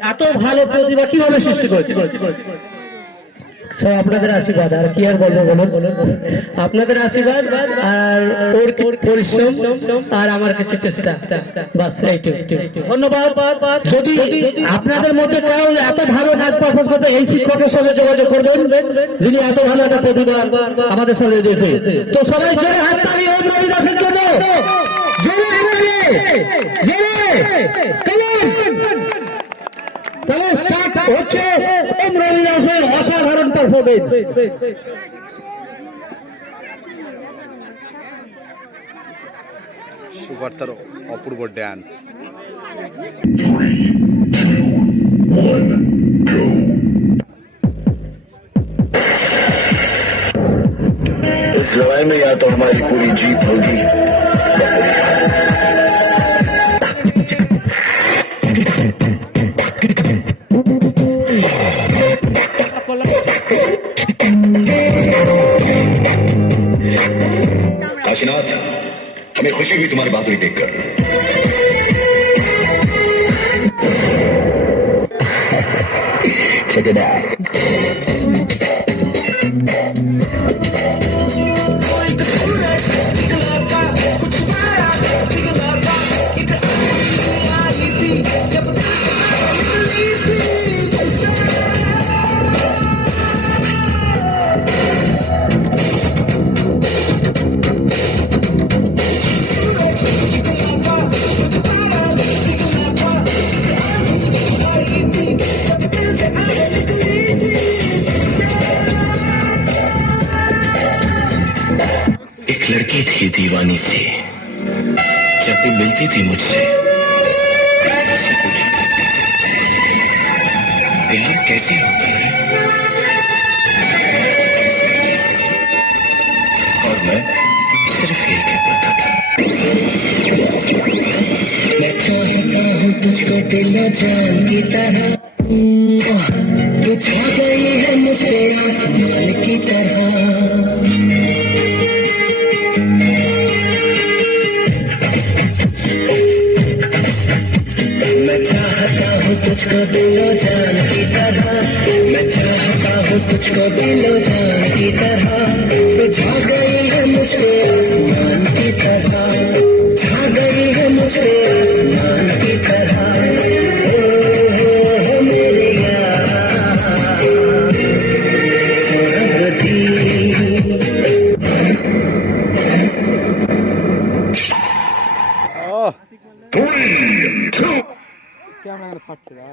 এত ভালো প্রতিভা কিভাবে সৃষ্টি করেছে? আপনাদের আশীর্বাদ, আর কি আর বলবো বলুন, আপনাদের আশীর্বাদ আর ওর পরিশ্রম আর আমার কিছু চেষ্টা, বাস এইটুকু। ধন্যবাদ। যদি আপনাদের মধ্যে কেউ এত ভালো নাচ পারফর্ম করতে, এই শিক্ষকের সঙ্গে যোগাযোগ করবেন যিনি এত ভালো একটা প্রতিভা আমাদের সঙ্গে দিয়েছে। তো সবাই জোরে হাততালি ওম রবি দাসের জন্য, জোরে হাততালি, তাহলে স্টার্ট হচ্ছে ওম রবি দাসের অসাধারণ পারফরমেন্স। সুপারতার অপূর্ব ড্যান্স। इस लड़ाई में या तो हमारी पूरी जीत होगी। काशीनाथ, हमें खुशी हुई तुम्हारी बहादुरी देखकर। Check it out. एक लड़की थी दीवानी सी, जब भी मिलती थी मुझसे मुझसे पूछा प्यार कैसे होता है, और मैं सिर्फ यही कह पाता था। मैं चाहता हूँ तुझको दिल जान की तरह, तू छा गई है मुझे आसमान की तरह। मैं चाहता हूँ तुझको दिलो जान की तरह, मैं चाहता हूँ तुझको दिलो जान की तरह। तू छा गई है मुझको आसमान की तरह, छा गई है मुझको आसमान की तरह। ओ मेरे यार सरहदी। ক্যামেরা ফাটছে না।